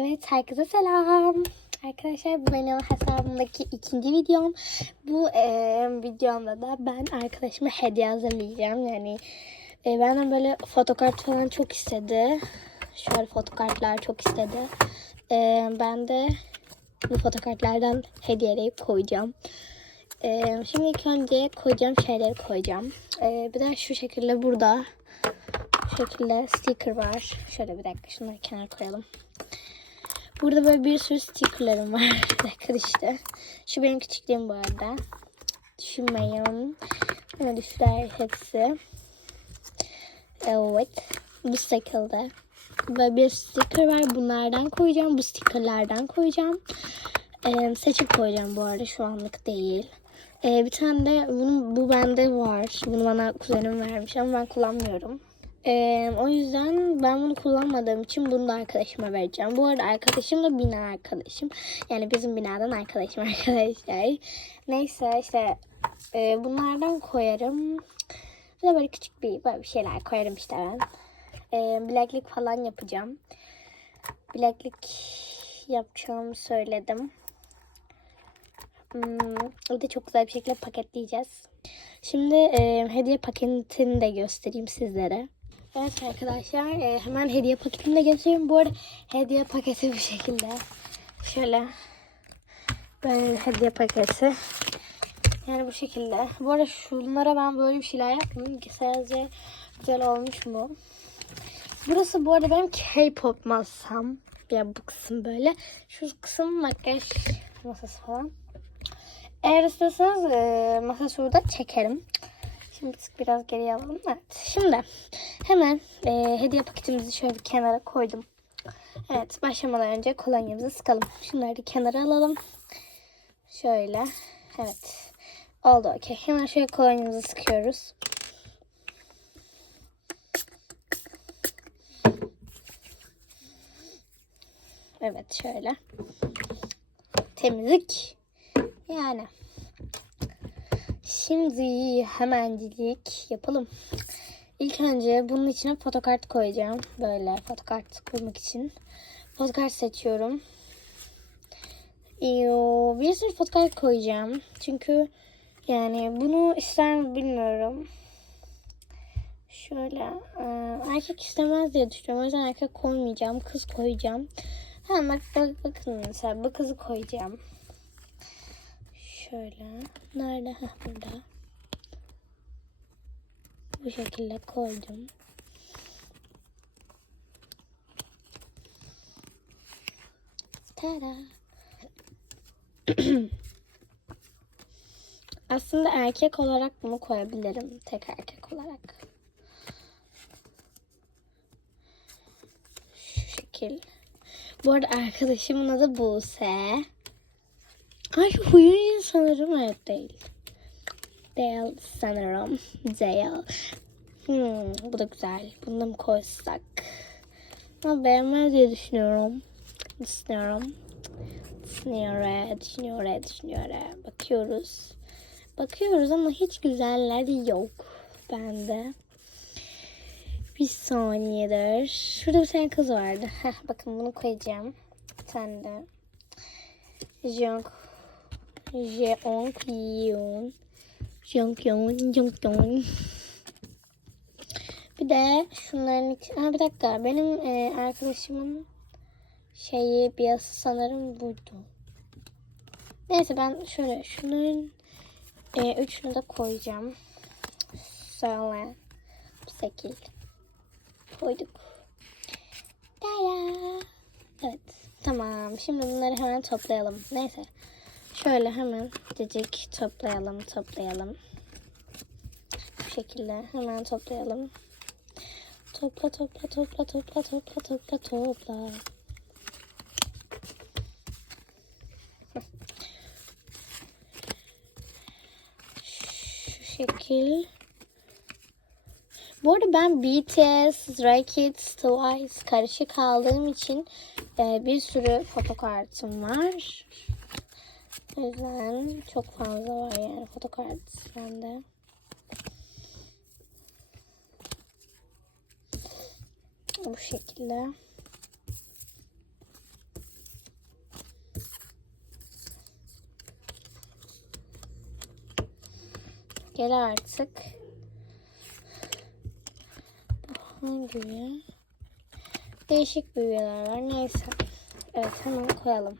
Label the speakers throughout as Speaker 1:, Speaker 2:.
Speaker 1: Evet herkese selam. Arkadaşlar bu benim hesabımdaki ikinci videom. Bu e, videomda da ben arkadaşıma hediye hazırlayacağım. Yani e, benden böyle fotokart falan çok istedi. Şöyle fotokartlar çok istedi. E, ben de bu fotokartlardan hediyeleyip koyacağım. E, şimdi ilk önce koyacağım şeyleri koyacağım. E, bir de şu şekilde burada şekilde sticker var. Şöyle bir dakika şunları kenara koyalım. Burada böyle bir sürü stickerlarım var. İşte. Şu benim küçüklüğüm bu arada. Düşünmeyin. Ama düşler hepsi. Evet. Bu şekilde. Böyle bir sticker var. Bunlardan koyacağım. Bu stickerlardan koyacağım. Ee, seçip koyacağım bu arada. Şu anlık değil. Ee, bir tane de bunun, bu bende var. Bunu bana kuzenim vermiş ama ben kullanmıyorum. Ee, o yüzden ben bunu kullanmadığım için bunu da arkadaşıma vereceğim. Bu arada arkadaşım da bina arkadaşım. Yani bizim binadan arkadaşım arkadaşlar. Neyse işte e, bunlardan koyarım. Bir de böyle küçük bir, böyle bir şeyler koyarım işte ben. Ee, bileklik falan yapacağım. Bileklik yapacağımı söyledim. Hmm, o da çok güzel bir şekilde paketleyeceğiz. Şimdi e, hediye paketini de göstereyim sizlere. Evet arkadaşlar e, hemen hediye paketini de göstereyim. Bu arada hediye paketi bu şekilde. Şöyle böyle hediye paketi. Yani bu şekilde. Bu arada şunlara ben böyle bir şeyler yaptım. Sadece güzel olmuş mu? Burası bu arada benim K-pop masam. Ya bu kısım böyle. Şu kısım makyaj masası falan. Eğer istiyorsanız e, masa şurada çekerim. Şimdi biraz geriye alalım. Evet. Şimdi hemen e, hediye paketimizi şöyle bir kenara koydum. Evet. Başlamadan önce kolonyamızı sıkalım. Şunları da kenara alalım. Şöyle. Evet. Oldu okey. Hemen şöyle kolonyamızı sıkıyoruz. Evet şöyle. Temizlik. Yani. Şimdi hemencilik yapalım. İlk önce bunun içine fotokart koyacağım. Böyle fotokart koymak için. Fotokart seçiyorum. Yo, bir sürü fotokart koyacağım. Çünkü yani bunu ister mi bilmiyorum. Şöyle e, erkek istemez diye düşünüyorum. O yüzden erkek koymayacağım. Kız koyacağım. Ha bak, bak bakın mesela bu kızı koyacağım. Şöyle. Nerede? Heh, burada. Bu şekilde koydum. Tada. Aslında erkek olarak bunu koyabilirim. Tek erkek olarak. Şu şekil. Bu arada arkadaşımın adı Buse. Ay huyun sanırım evet değil. Değil sanırım. Değil. Hmm, bu da güzel. Bunu da mı koysak? Ama beğenmez diye düşünüyorum. Düşünüyorum. Düşünüyorum, düşünüyorum, düşünüyorum. Bakıyoruz. Bakıyoruz ama hiç güzelleri yok bende. Bir saniyedir. Şurada bir tane kız vardı. Heh, bakın bunu koyacağım. Bir tane de. Junk. Jeongyeon. Jeongyeon. Jeongyeon. Bir de şunların için... Ha, bir dakika. Benim e, arkadaşımın şeyi biyası sanırım buydu. Neyse ben şöyle şunların e, üçünü de koyacağım. Şöyle bu şekil koyduk. Tada. Evet tamam. Şimdi bunları hemen toplayalım. Neyse. Şöyle hemen cicik toplayalım toplayalım. Bu şekilde hemen toplayalım. Topla topla topla topla topla topla topla. Şu şekil. Bu arada ben BTS, Stray Kids, Twice karışık aldığım için e, bir sürü fotokartım var. O yüzden çok fazla var yani fotokart bende. Bu şekilde. Gel artık. Hangi büyü? Değişik büyüler var. Neyse. Evet hemen koyalım.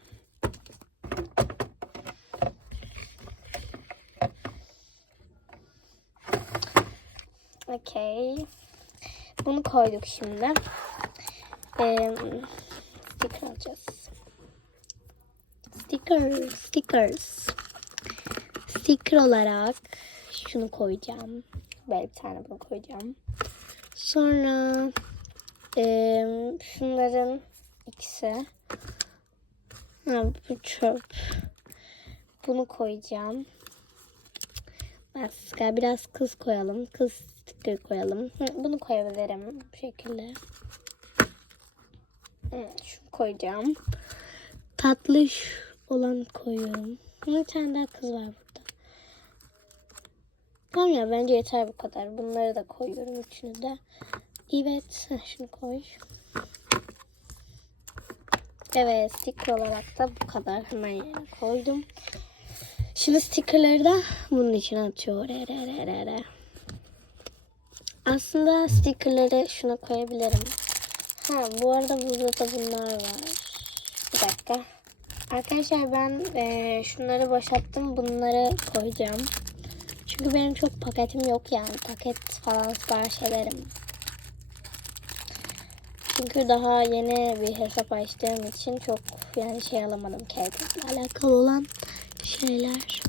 Speaker 1: Bunu koyduk şimdi. Ee, sticker alacağız. Sticker, stickers. Sticker olarak şunu koyacağım. Böyle bir tane bunu koyacağım. Sonra eee, şunların ikisi. Ha, bu çöp. Bunu koyacağım. Başka biraz kız koyalım. Kız sticker koyalım. Bunu koyabilirim bu şekilde. Evet, şunu koyacağım. Tatlış olan koyuyorum. Bir tane daha kız var burada. Tamam ya bence yeter bu kadar. Bunları da koyuyorum üçünü de. Evet şunu koy. Evet sticker olarak da bu kadar. Hemen yerine koydum. Şimdi stickerları da bunun içine atıyor. Re, re, re, re. Aslında stickerları şuna koyabilirim. Ha bu arada burada da bunlar var. Bir dakika. Arkadaşlar ben eee, şunları boşalttım. Bunları koyacağım. Çünkü benim çok paketim yok yani. Paket falan sipariş ederim. Çünkü daha yeni bir hesap açtığım için çok yani şey alamadım kağıtla alakalı olan şeyler.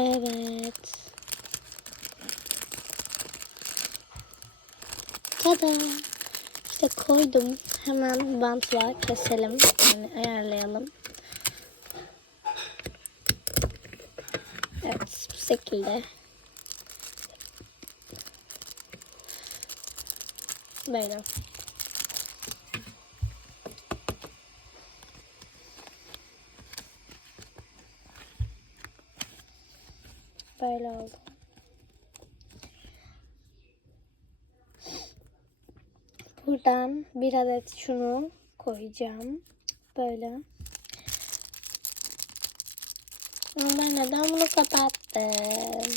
Speaker 1: Evet. Tada. İşte koydum. Hemen bantla keselim. Yani ayarlayalım. Evet bu şekilde. Böyle. Böyle oldu. Buradan bir adet şunu koyacağım. Böyle. Ama neden bunu kapattım?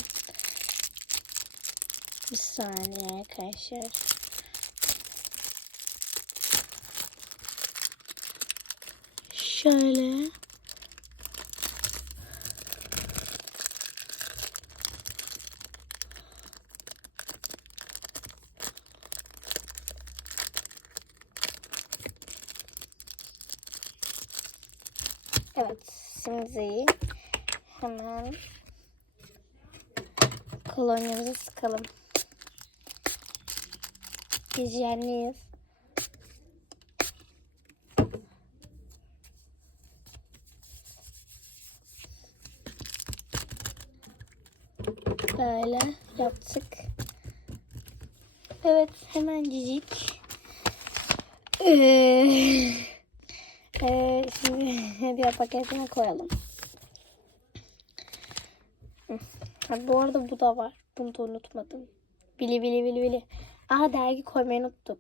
Speaker 1: Bir saniye arkadaşlar. Şöyle. Evet, şimdi hemen kolonyamızı sıkalım. Hijyenliyiz. Böyle yaptık. Evet, hemen cicik. Ee, ee, şimdi hediye paketine koyalım. Ha, bu arada bu da var. Bunu da unutmadım. Bili bili bili bili. Aa dergi koymayı unuttuk.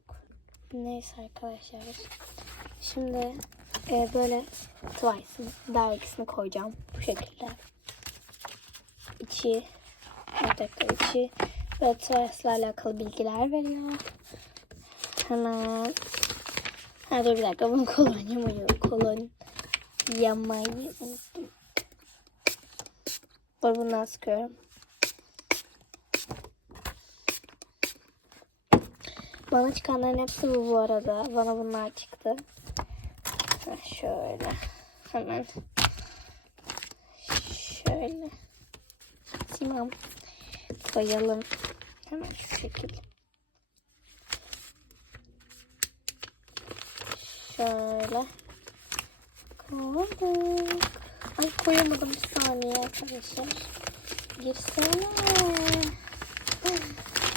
Speaker 1: Neyse arkadaşlar. Şimdi e, böyle Twice'ın dergisini koyacağım. Bu şekilde. İçi bir dakika içi böyle Twice'la alakalı bilgiler veriyor. Hemen Ha dur bir dakika bunu kolonyamayı kolonyamayı unuttum. Dur bundan sıkıyorum. Bana çıkanların hepsi bu bu arada. Bana bunlar çıktı. Heh, şöyle. Hemen. Şöyle. Simam. Koyalım. Hemen şu şekilde. Şöyle. Koyduk. Ay koyamadım bir saniye arkadaşlar. Girsene.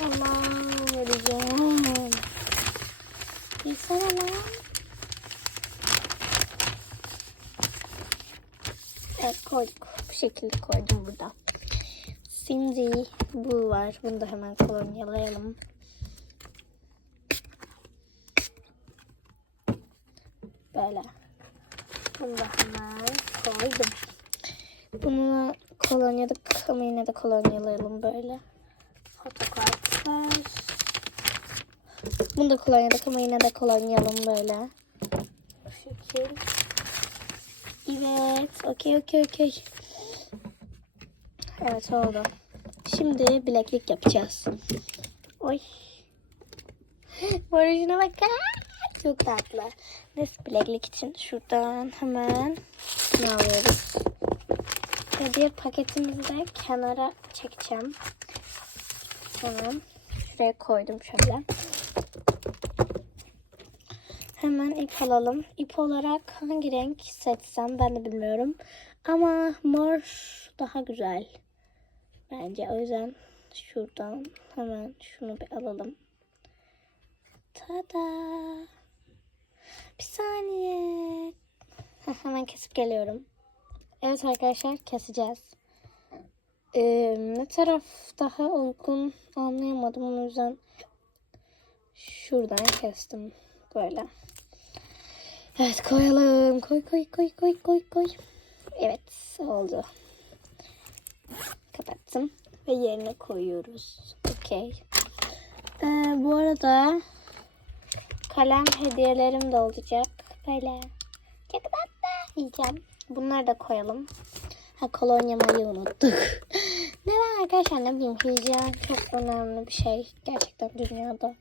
Speaker 1: Allah'ım öleceğim. Girsene lan. Evet koyduk. Bu şekilde koydum burada. Şimdi bu var. Bunu da hemen kolonyalayalım. Böyle. Bunu da hemen aldım. Bunu kolonyadık ama yine de kolonyalayalım böyle. Fotokartlar. Bunu da kolonyadık ama yine de kolonyalım böyle. Bu şekil. Evet. Okey okey okey. Evet oldu. Şimdi bileklik yapacağız. Oy. Barajına bakın. Çok tatlı. Neyse bileklik için şuradan hemen alıyoruz? Hediye paketimizi de kenara çekeceğim. Hemen şuraya koydum şöyle. Hemen ip alalım. İp olarak hangi renk seçsem ben de bilmiyorum. Ama mor daha güzel. Bence o yüzden şuradan hemen şunu bir alalım. Tada. Bir saniye. Hemen kesip geliyorum. Evet arkadaşlar keseceğiz. Ee, ne taraf daha uygun anlayamadım. O yüzden şuradan kestim. Böyle. Evet koyalım. Koy koy koy koy koy koy. Evet oldu. Kapattım. Ve yerine koyuyoruz. Okey. Ee, bu arada kalem hediyelerim de olacak. Böyle. Çok tatlı. Yiyeceğim. Bunları da koyalım. Ha kolonyamayı unuttuk. Neden arkadaşlar ne bileyim hijyen çok önemli bir şey. Gerçekten dünyada.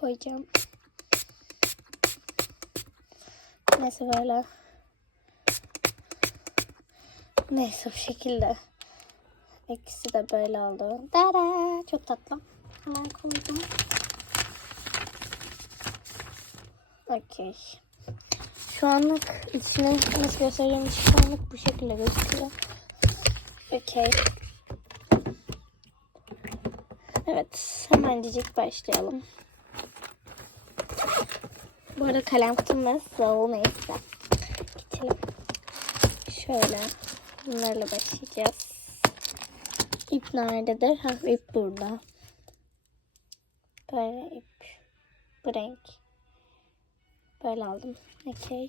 Speaker 1: Koyacağım. Neyse böyle. Neyse bu şekilde. İkisi de böyle oldu. Dada çok tatlı. Hemen koydum. Okey. Şu anlık içine nasıl göstereceğim şu anlık bu şekilde gözüküyor. Okey. Evet. Hemencik başlayalım. Bu arada kalem kutum ve neyse. Geçelim. Şöyle. Bunlarla başlayacağız. Nerededir? Ha ip burada. Böyle ip. Bu renk. Böyle aldım. Okey.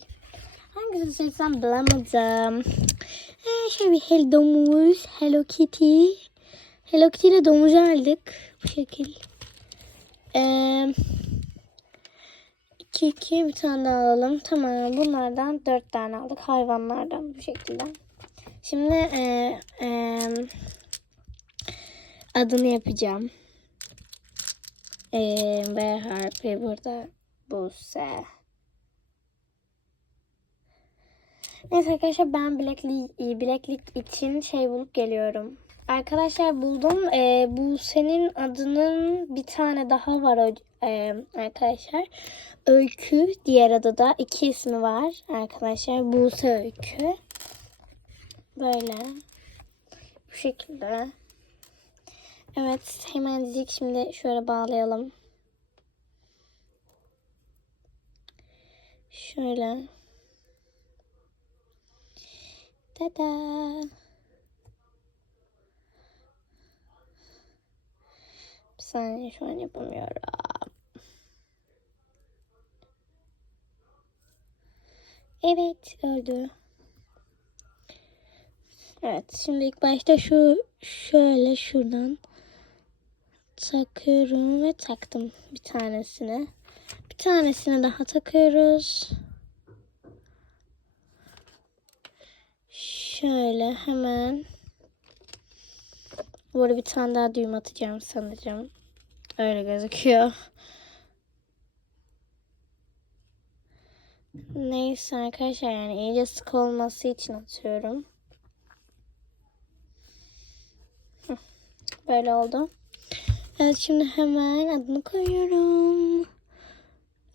Speaker 1: Hangisini seçsem bilemedim. Ee, şöyle bir Hello domuz. Hello Kitty. Hello Kitty ile domuzu aldık. Bu şekil. Ee, iki iki bir tane daha alalım. Tamam bunlardan dört tane aldık. Hayvanlardan bu şekilde. Şimdi e, e, adını yapacağım. E, B harfi burada. Buse. Neyse arkadaşlar ben bileklik, bileklik için şey bulup geliyorum. Arkadaşlar buldum. Ee, bu senin adının bir tane daha var e, arkadaşlar. Öykü. Diğer adı da iki ismi var arkadaşlar. Buse Öykü. Böyle. Bu şekilde. Evet hemencik şimdi şöyle bağlayalım. Şöyle. Tada. Bir saniye şu an yapamıyorum. Evet öldü. Evet şimdi ilk başta şu şöyle şuradan takıyorum ve taktım bir tanesini. Bir tanesini daha takıyoruz. Şöyle hemen. Bu arada bir tane daha düğüm atacağım sanacağım. Öyle gözüküyor. Neyse arkadaşlar yani iyice sık olması için atıyorum. Böyle oldu. Evet şimdi hemen adını koyuyorum.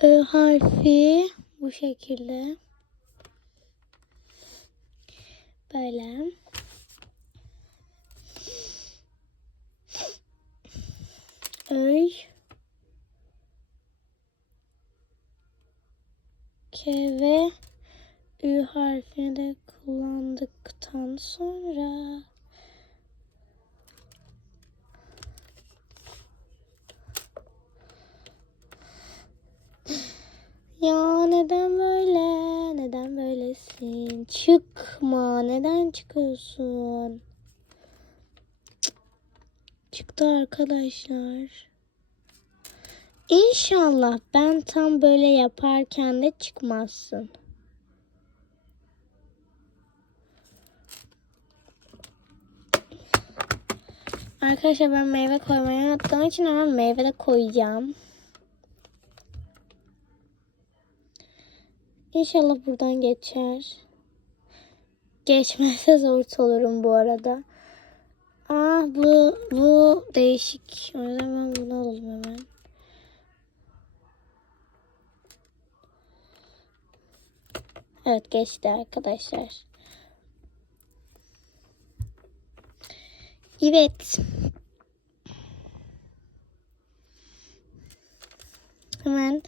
Speaker 1: Ö harfi bu şekilde. Böyle. Öy. K ve Ü harfini de kullandıktan sonra çıkıyorsun? Çıktı arkadaşlar. İnşallah ben tam böyle yaparken de çıkmazsın. Arkadaşlar ben meyve koymayı unuttuğum için hemen meyve de koyacağım. İnşallah buradan geçer. Geçmezse zor olurum bu arada. Aa bu bu değişik. O yüzden ben bunu alalım hemen. Evet geçti arkadaşlar. Evet. Hemen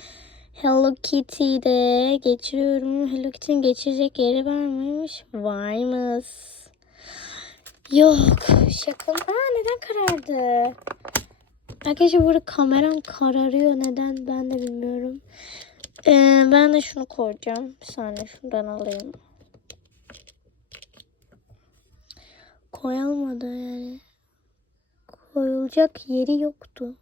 Speaker 1: Hello Kitty'yi de geçiriyorum. Hello Kitty'nin geçirecek yeri var mıymış? Varmış. Yok. Şaka? Aa neden karardı? Arkadaşlar burada kameram kararıyor. Neden ben de bilmiyorum. Ee, ben de şunu koyacağım. Bir saniye şundan alayım. Koyalmadı yani. Koyulacak yeri yoktu.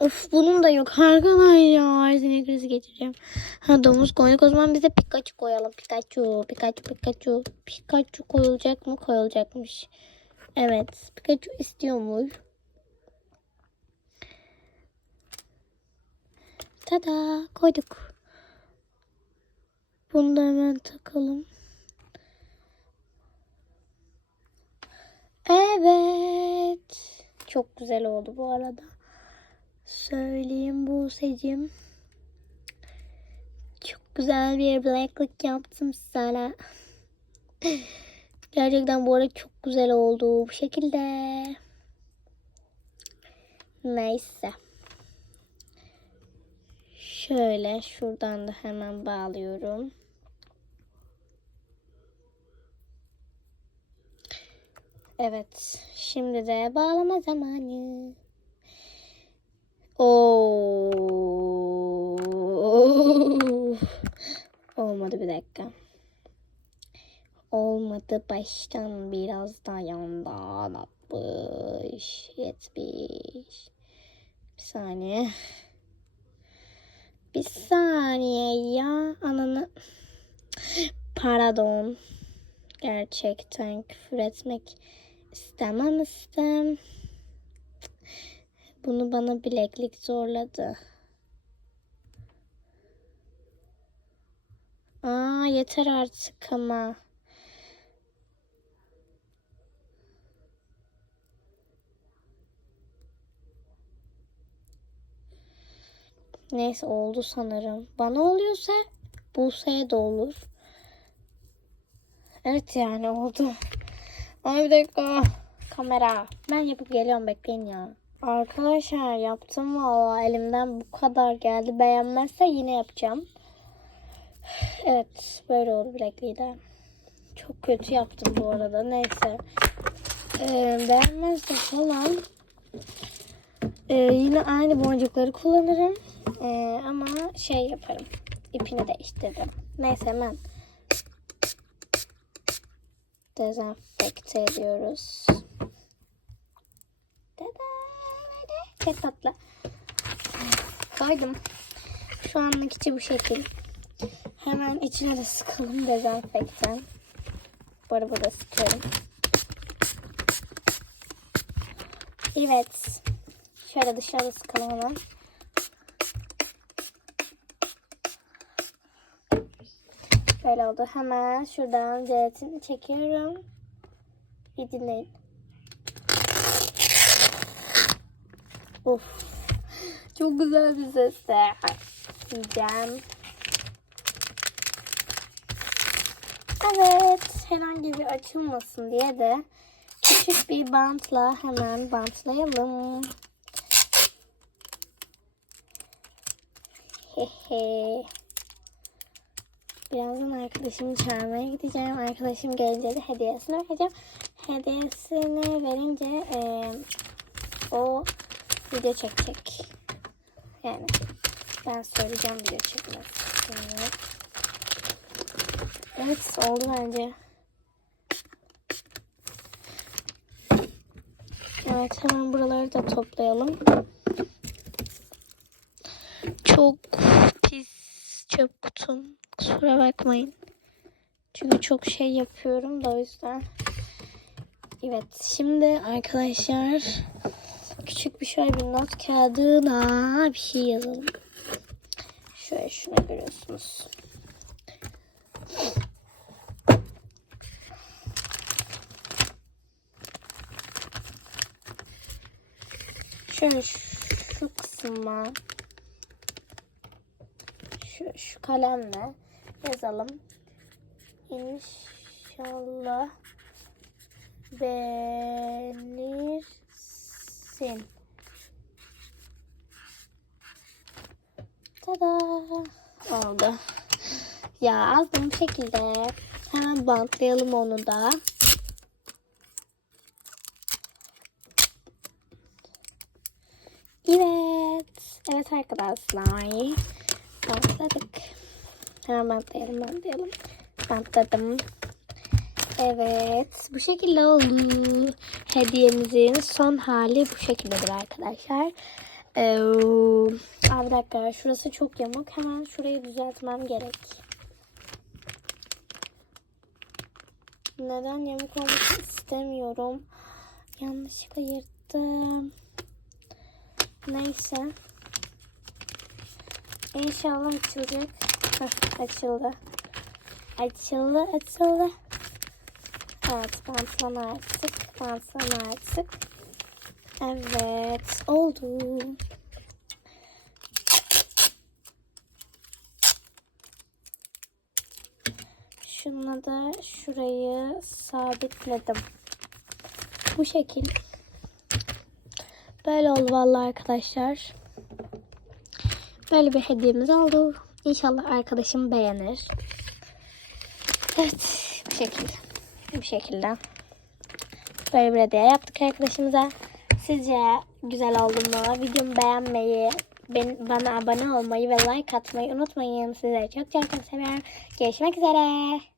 Speaker 1: Of bunun da yok arkadaşlar. Sinir krizi geçireceğim. Ha domuz koyduk o zaman biz de Pikachu koyalım. Pikachu, Pikachu, Pikachu. Pikachu koyulacak mı? Koyulacakmış. Evet. Pikachu istiyormuş. Tada koyduk. Bunu da hemen takalım. Evet. Çok güzel oldu bu arada. Söyleyeyim Buse'cim. Çok güzel bir blacklık yaptım sana. Gerçekten bu arada çok güzel oldu bu şekilde. Neyse. Şöyle şuradan da hemen bağlıyorum. Evet. Şimdi de bağlama zamanı. Oo. Olmadı bir dakika. Olmadı baştan biraz daha yandan 60 70 bir saniye. Bir saniye ya ananı. Pardon. Gerçekten küfür etmek istememiştim bunu bana bileklik zorladı. Aa yeter artık ama. Neyse oldu sanırım. Bana oluyorsa Buse'ye de olur. Evet yani oldu. Ay bir dakika. Kamera. Ben yapıp geliyorum bekleyin ya. Arkadaşlar yaptım valla elimden bu kadar geldi. Beğenmezse yine yapacağım. Evet böyle oldu bilekliği de. Çok kötü yaptım bu arada neyse. Ee, beğenmezse falan ee, yine aynı boncukları kullanırım. Ee, ama şey yaparım. İpini değiştiririm. Neyse hemen dezenfekte ediyoruz. Çok tatlı. Koydum. Şu anlık içi bu şekil. Hemen içine de sıkalım dezenfektan. Bu arada sıkıyorum. Evet. Şöyle dışarıda sıkalım hemen. Böyle oldu. Hemen şuradan jelatini çekiyorum. İyi dinleyin. Of. Çok güzel bir ses. Diyeceğim. Evet. Herhangi bir açılmasın diye de küçük bir bantla hemen bantlayalım. Hehe. Birazdan arkadaşımı çağırmaya gideceğim. Arkadaşım gelince de hediyesini vereceğim. Hediyesini verince e, o video çekecek. Yani ben söyleyeceğim video çekmesini. Evet oldu bence. Evet hemen buraları da toplayalım. Çok pis çöp kutum. Kusura bakmayın. Çünkü çok şey yapıyorum da o yüzden. Evet şimdi arkadaşlar küçük bir şöyle bir not kağıdına bir şey yazalım. Şöyle şunu görüyorsunuz. Şöyle şu kısma şu, şu kalemle yazalım. İnşallah beğenirsin. Tada! Oldu. Ya az şekilde. Hemen bantlayalım onu da. Evet. Evet arkadaşlar. Bantladık. Hemen bantlayalım bantlayalım. Bantladım. Evet. Bu şekilde oldu. Hediyemizin son hali bu şekildedir arkadaşlar. Ee, Aa, bir dakika. Şurası çok yamuk. Hemen şurayı düzeltmem gerek. Neden yamuk olmasını istemiyorum. Yanlışlıkla yırttım. Neyse. İnşallah açılacak. Heh, açıldı. Açıldı, açıldı. Evet, bantlama artık. Bantlama artık. Evet, oldu. Şununla da şurayı sabitledim. Bu şekil. Böyle oldu vallahi arkadaşlar. Böyle bir hediyemiz oldu. İnşallah arkadaşım beğenir. Evet bu şekilde. Bu şekilde. Böyle bir hediye yaptık arkadaşımıza. Sizce güzel oldu mu? Videomu beğenmeyi, ben, bana abone olmayı ve like atmayı unutmayın. Sizleri çok çok seviyorum. Görüşmek üzere.